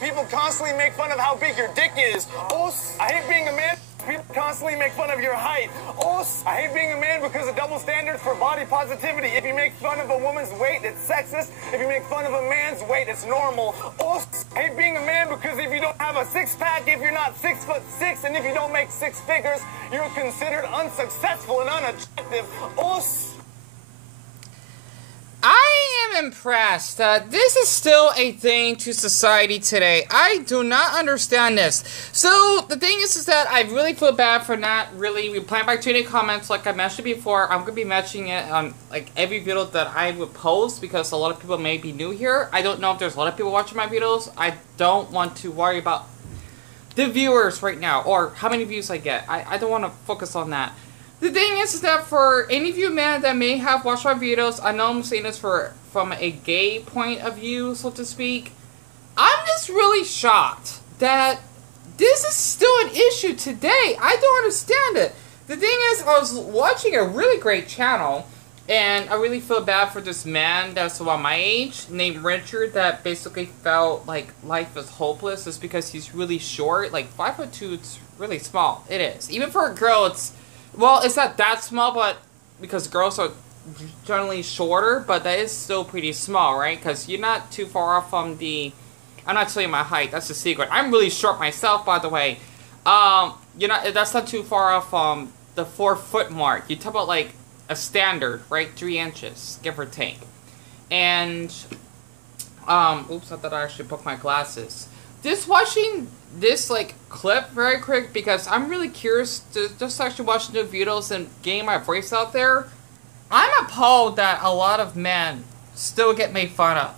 People constantly make fun of how big your dick is. Oh, I hate being a man. People constantly make fun of your height. Oh, I hate being a man because of double standards for body positivity. If you make fun of a woman's weight, it's sexist. If you make fun of a man's weight, it's normal. Oh, I hate being a man because if you don't have a six-pack, if you're not 6'6", and if you don't make six figures, you're considered unsuccessful and unattractive. Oh, I am impressed that this is still a thing to society today. I do not understand this. So, the thing is that I really feel bad for not really replying back to any comments like I mentioned before. I'm going to be mentioning it on like every video that I would post because a lot of people may be new here. I don't know if there's a lot of people watching my videos. I don't want to worry about the viewers right now or how many views I get. I don't want to focus on that. The thing is that for any of you men that may have watched my videos, I know I'm saying this from a gay point of view, so to speak. I'm just really shocked that this is still an issue today. I don't understand it. The thing is, I was watching a really great channel, and I really feel bad for this man that's about my age, named Richard, that basically felt like life is hopeless just because he's really short. Like, 5'2", it's really small. It is. Even for a girl, it's... Well, it's not that small, but because girls are generally shorter, but that is still pretty small, right? Because you're not too far off from the... I'm not telling you my height, that's a secret. I'm really short myself, by the way. That's not too far off from the 4-foot mark. You talk about, like, a standard, right? 3 inches, give or take. And, oops, I thought I actually broke my glasses. Just watching this like clip very quick because I'm really curious to just actually watch new videos and getting my voice out there. I'm appalled that a lot of men still get made fun of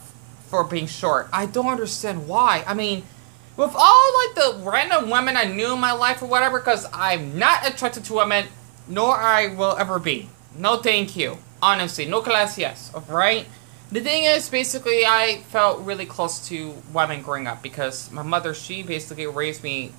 for being short. I don't understand why. I mean, with all like the random women I knew in my life or whatever, because I'm not attracted to women, nor I will ever be. No thank you. Honestly, no gracias, right? The thing is, basically, I felt really close to women growing up because my mother, she basically raised me,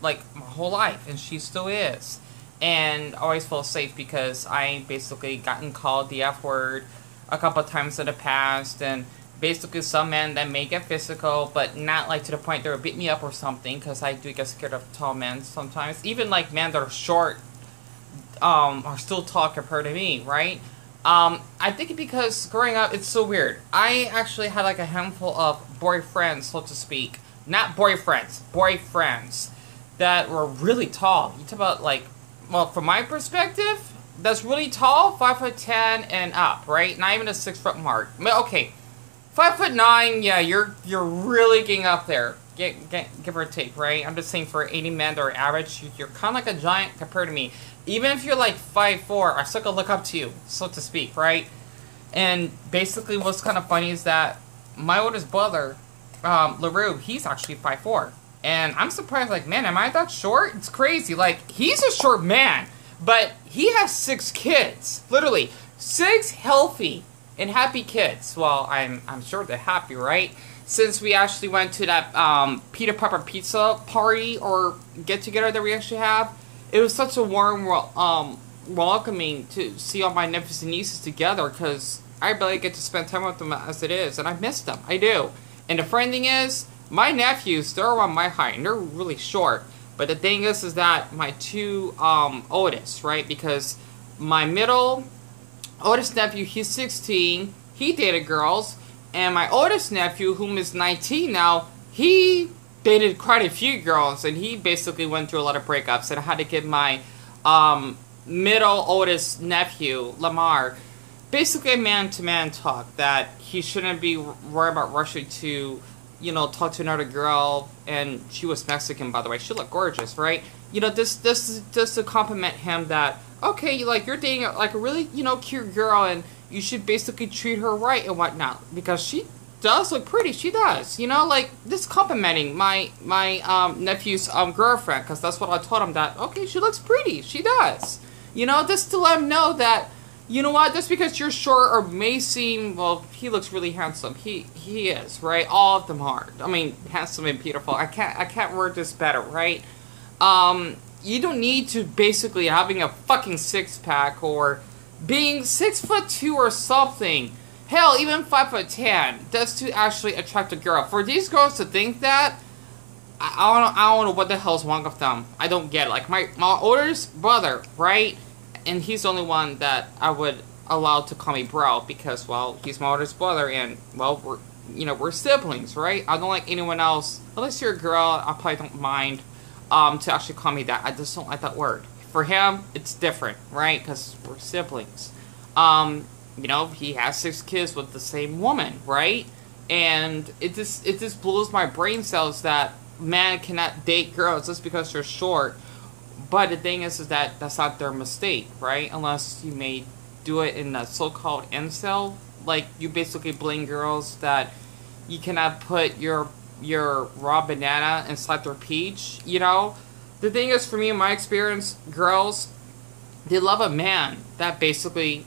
like, my whole life, and she still is. And I always felt safe because I basically gotten called the F word a couple of times in the past, and basically some men that may get physical, but not, like, to the point they would beat me up or something, because I do get scared of tall men sometimes. Even, like, men that are short are still tall compared to me, right? I think because growing up, it's so weird. I actually had like a handful of boyfriends, so to speak. Not boyfriends, boyfriends that were really tall. You talk about like, well, from my perspective, that's really tall, 5'10" and up, right? Not even a 6-foot mark. Okay, 5'9", yeah, you're really getting up there. Give or take, right? I'm just saying for 80 men that are average, you're kind of like a giant compared to me. Even if you're like 5'4", I still could look up to you, so to speak, right? And basically what's kind of funny is that my oldest brother, LaRue, he's actually 5'4". And I'm surprised, like, man, am I that short? It's crazy. Like, he's a short man, but he has 6 kids. Literally, 6 healthy and happy kids. Well, I'm sure they're happy, right? Since we actually went to that Peter Pepper Pizza party or get-together that we actually have, it was such a warm welcoming to see all my nephews and nieces together because I barely get to spend time with them as it is, and I miss them. I do. And the funny thing is, my nephews, they're around my height, and they're really short. But the thing is that my 2 oldest, right, because my oldest nephew, he's 16, he dated girls, and my oldest nephew, whom is 19 now, he dated quite a few girls, and he basically went through a lot of breakups, and I had to give my middle oldest nephew, Lamar, basically a man-to-man talk that he shouldn't be worried about rushing to, you know, talk to another girl, and she was Mexican, by the way. She looked gorgeous, right? You know, this to compliment him that, okay, like, you're dating, like, a really, you know, cute girl, and you should basically treat her right and whatnot, because she does look pretty. She does, you know, like, this complimenting my nephew's girlfriend, because that's what I told him, that, okay, she looks pretty. She does. You know, just to let him know that, you know what, just because you're short or may seem, well, he looks really handsome. He is, right? All of them are. I mean, handsome and beautiful. I can't word this better, right? You don't need to basically having a fucking 6-pack or being 6'2" or something. Hell, even 5'10" does to actually attract a girl. For these girls to think that, I don't know what the hell's wrong with them. I don't get it. Like, my oldest brother, right? And he's the only one that I would allow to call me bro, because, well, he's my oldest brother, and, well, we're siblings, right? I don't like anyone else, unless you're a girl, I probably don't mind, to actually call me that. I just don't like that word. For him, it's different, right? Because we're siblings. You know, he has 6 kids with the same woman, right? And it just blows my brain cells that men cannot date girls just because they're short. But the thing is that that's not their mistake, right? Unless you may do it in a so-called incel. Like, you basically blame girls that you cannot put your raw banana inside their peach, you know? The thing is, for me, in my experience, girls, they love a man that basically,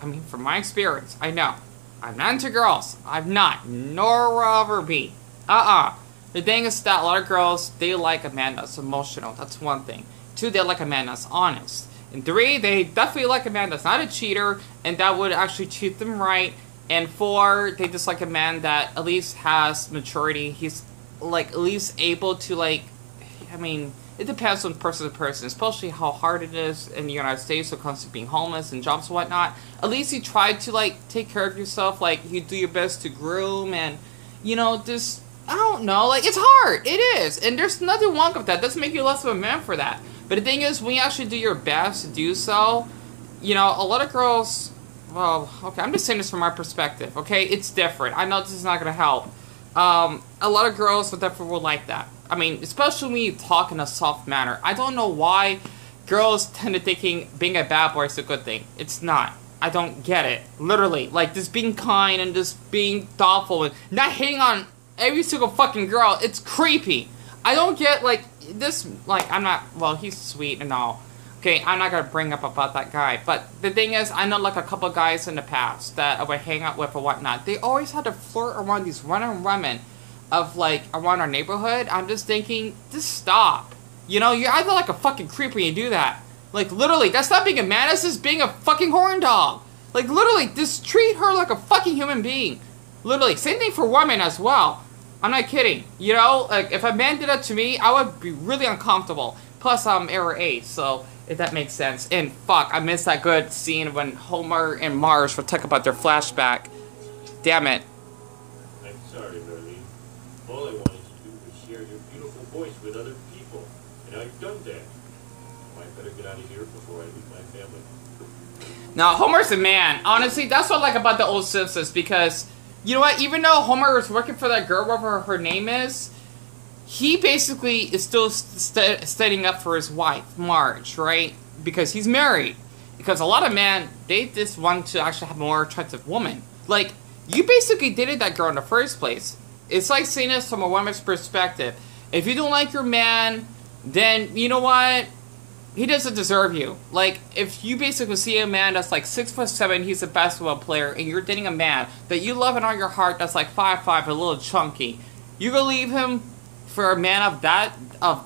I mean, from my experience, I know. I'm not into girls. I'm not. Nor will I ever be. The thing is that a lot of girls, they like a man that's emotional. That's one thing. 2, they like a man that's honest. And 3, they definitely like a man that's not a cheater and that would actually treat them right. And 4, they just like a man that at least has maturity. He's, like, at least able to, like, I mean, it depends on person to person, especially how hard it is in the United States when it comes to being homeless and jobs and whatnot. At least you try to, like, take care of yourself. Like, you do your best to groom and, you know, just, I don't know. Like, it's hard. It is. And there's nothing wrong with that. It doesn't make you less of a man for that. But the thing is, when you actually do your best to do so, you know, a lot of girls, well, okay, I'm just saying this from my perspective, okay? It's different. I know this is not going to help. A lot of girls will definitely like that. I mean, especially when you talk in a soft manner. I don't know why girls tend to thinking being a bad boy is a good thing. It's not. I don't get it. Literally. Like, just being kind and just being thoughtful and not hitting on every single fucking girl. It's creepy. I don't get, like, this, like, I'm not, well, he's sweet and all. Okay, I'm not gonna bring up about that guy. But the thing is, I know, like, a couple guys in the past that I would hang out with or whatnot. They always had to flirt around these random women of, like, around our neighborhood. I'm just thinking, just stop. You know, you're either like a fucking creep when you do that. Like, literally, that's not being a man, that's just being a fucking horn dog. Like, literally, just treat her like a fucking human being. Literally, same thing for women as well. I'm not kidding. You know, like, if a man did that to me, I would be really uncomfortable. Plus, I'm error 8, so if that makes sense. And fuck, I missed that good scene when Homer and Marge would talk about their flashback. Damn it. I'm sorry, Darlene. All I wanted to do was share your beautiful voice with other people, and I've done that. I better get out of here before I lose my family. Now, Homer's a man. Honestly, that's what I like about the old Simpsons, because, you know what, even though Homer was working for that girl, whatever her name is, he basically is still standing up for his wife, Marge, right? Because he's married. Because a lot of men, they just want to actually have a more attractive woman. Like, you basically dated that girl in the first place. It's like seeing this from a woman's perspective. If you don't like your man, then, you know what? He doesn't deserve you. Like, if you basically see a man that's like 6'7", he's a basketball player, and you're dating a man that you love in all your heart that's like 5'5", a little chunky, you gonna leave him for a man of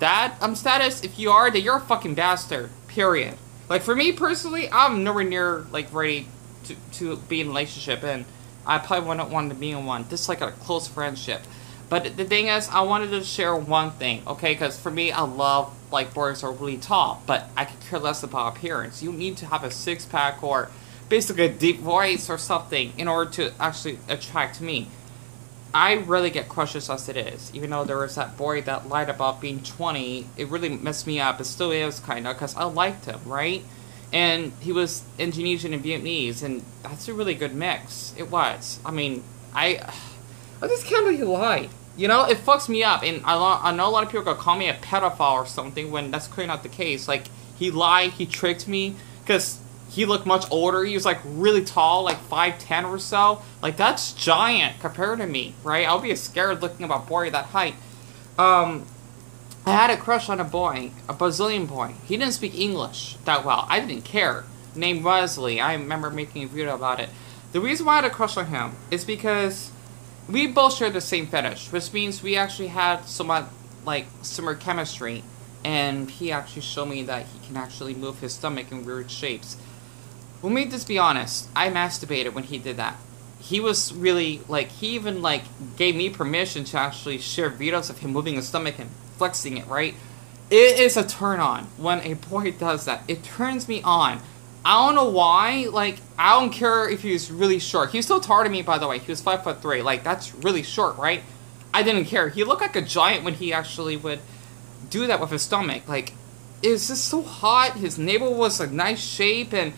that status? If you are, then you're a fucking bastard. Period. Like, for me personally, I'm nowhere near like ready to be in a relationship, and I probably wouldn't want to be in one. Just like a close friendship. But the thing is, I wanted to share one thing, okay? Because for me, I love, like, boys who are really tall, but I could care less about appearance. You need to have a six-pack or basically a deep voice or something in order to actually attract me. I really get crushes as it is. Even though there was that boy that lied about being 20, it really messed me up. It still is, kind of, because I liked him, right? And he was Indonesian and Vietnamese, and that's a really good mix. It was. I mean, I just can't believe he lied. You know, it fucks me up, and I know a lot of people are gonna call me a pedophile or something when that's clearly not the case. Like, he lied, he tricked me, because he looked much older. He was, like, really tall, like 5'10" or so. Like, that's giant compared to me, right? I'll be scared looking at a boy that height. I had a crush on a boy, a Brazilian boy. He didn't speak English that well. I didn't care. Named Wesley. I remember making a video about it. The reason why I had a crush on him is because we both shared the same fetish, which means we actually had somewhat, like, similar chemistry, and he actually showed me that he can actually move his stomach in weird shapes. Let me just be honest, I masturbated when he did that. he was really, like, he even, like, gave me permission to actually share videos of him moving his stomach and flexing it, right? It is a turn on when a boy does that. It turns me on. I don't know why, like, I don't care if he was really short. He was still taller than me, by the way. He was 5'3". Like, that's really short, right? I didn't care. He looked like a giant when he actually would do that with his stomach. Like, it was just so hot. His navel was a nice shape, and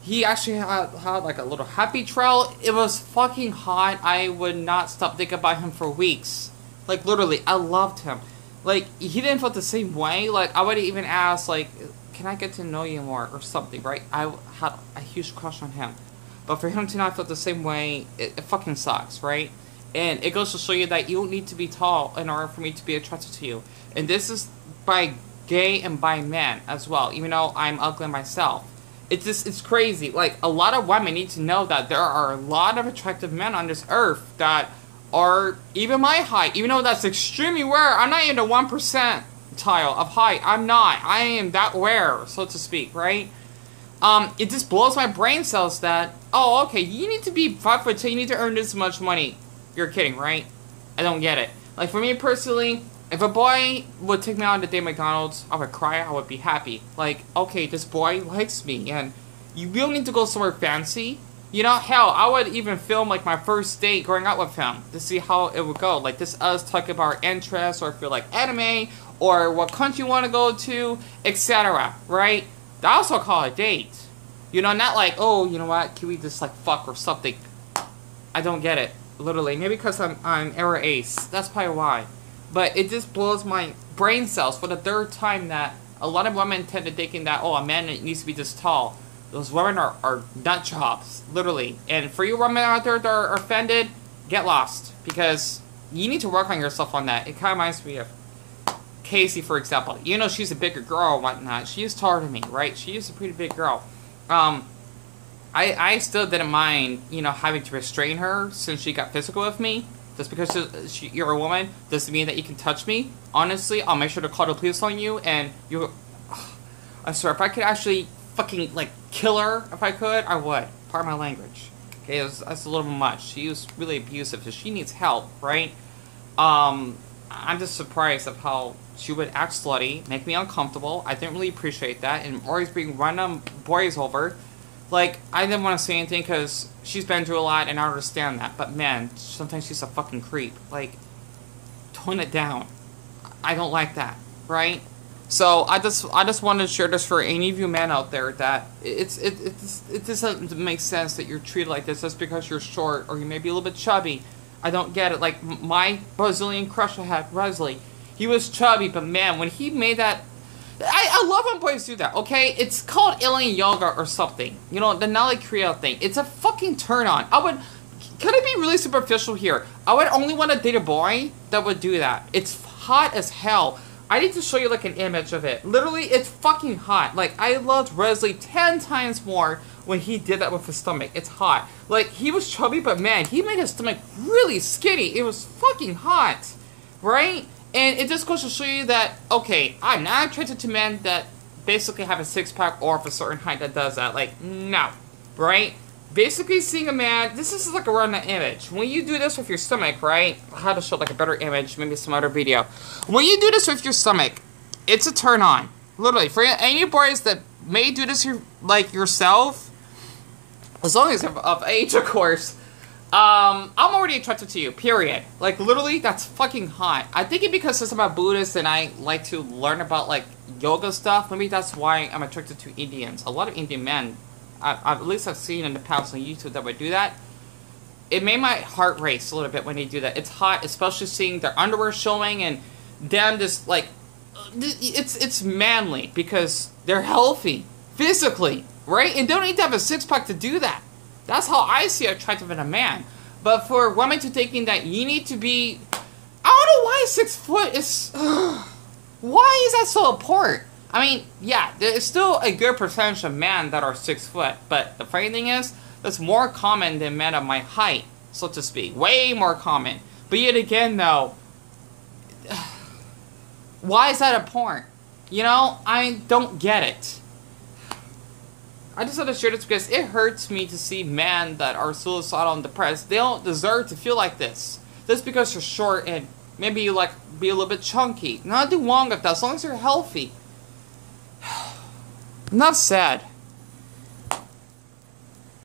he actually had like a little happy trail. It was fucking hot. I would not stop thinking about him for weeks. Like, literally, I loved him. Like, he didn't feel the same way. Like, I would even ask, like, can I get to know you more or something, right? I had a huge crush on him. But for him to not feel the same way, it fucking sucks, right? And it goes to show you that you don't need to be tall in order for me to be attracted to you. And this is by gay and by men as well, even though I'm ugly myself. It's crazy. Like, a lot of women need to know that there are a lot of attractive men on this earth that are even my height, even though that's extremely rare. I'm not even the 1% tile of height. I'm not. I am that rare, so to speak, right? It just blows my brain cells that, oh, okay, you need to be 5'2", you need to earn this much money. You're kidding, right? I don't get it. Like, for me personally, if a boy would take me out to day McDonald's, I would cry, I would be happy. Like, okay, this boy likes me, and you really need to go somewhere fancy. You know, hell, I would even film, like, my first date going out with him to see how it would go. Like, this us talking about our interests, or if you're like anime, or what country you want to go to, etc., right? That's what I call a date. You know, not like, oh, you know what, can we just, like, fuck or something? I don't get it, literally. Maybe because I'm era ace. That's probably why. But it just blows my brain cells for the third time that a lot of women tend to thinking that, oh, a man needs to be this tall. Those women are nut jobs, literally. And for you women out there that are offended, get lost. Because you need to work on yourself on that. It kind of reminds me of Casey, for example. You know, she's a bigger girl and whatnot. She is taller than me, right? She is a pretty big girl. I still didn't mind, you know, having to restrain her since she got physical with me. Just because you're a woman doesn't mean that you can touch me. Honestly, I'll make sure to call the police on you, and you... I swear, if I could actually fucking, like, kill her, if I could, I would. Pardon my language. Okay, that's a little bit much. She was really abusive, so she needs help, right? I'm just surprised of how she would act slutty, make me uncomfortable. I didn't really appreciate that, and always being random boys over. Like, I didn't want to say anything because she's been through a lot and I understand that. But man, sometimes she's a fucking creep. Like, tone it down. I don't like that, right? So I just wanted to share this for any of you men out there that it doesn't make sense that you're treated like this just because you're short or you may be a little bit chubby. I don't get it. Like, my Brazilian crush I had, Wesley, he was chubby, but man, when he made that... I love when boys do that, okay? It's called alien yoga or something. You know, the Nali Creo thing. It's a fucking turn on. Could I be really superficial here? I would only want to date a boy that would do that. It's hot as hell. I need to show you, like, an image of it. Literally, it's fucking hot. Like, I loved Wesley 10 times more when he did that with his stomach. It's hot. Like, he was chubby, but man, he made his stomach really skinny. It was fucking hot, right? And it just goes to show you that, okay, I'm not attracted to men that basically have a six-pack or of a certain height that does that. Like, no, right? Basically, seeing a man, this is like a random image. When you do this with your stomach, right? How to show like a better image, maybe some other video. When you do this with your stomach, it's a turn on. Literally, for any boys that may do this like yourself, as long as of age, of course, I'm already attracted to you, period. Like, literally, that's fucking hot. I think it because I'm a Buddhist and I like to learn about, like, yoga stuff. Maybe that's why I'm attracted to Indians. A lot of Indian men, at least I've seen in the past on YouTube that would do that. It made my heart race a little bit when they do that. It's hot, especially seeing their underwear showing and them just, like, it's manly because they're healthy, physically, right? And don't need to have a six-pack to do that. That's how I see attractive in a man. But for women to thinking that you need to be... I don't know why 6 foot is... why is that so important? I mean, yeah, there's still a good percentage of men that are 6 foot. But the funny thing is, that's more common than men of my height, so to speak. Way more common. But yet again, though... why is that important? You know, I don't get it. I just want to share this because it hurts me to see men that are suicidal and depressed. They don't deserve to feel like this. Just because you're short and maybe you like be a little bit chunky. Nothing wrong with that as long as you're healthy. Enough said.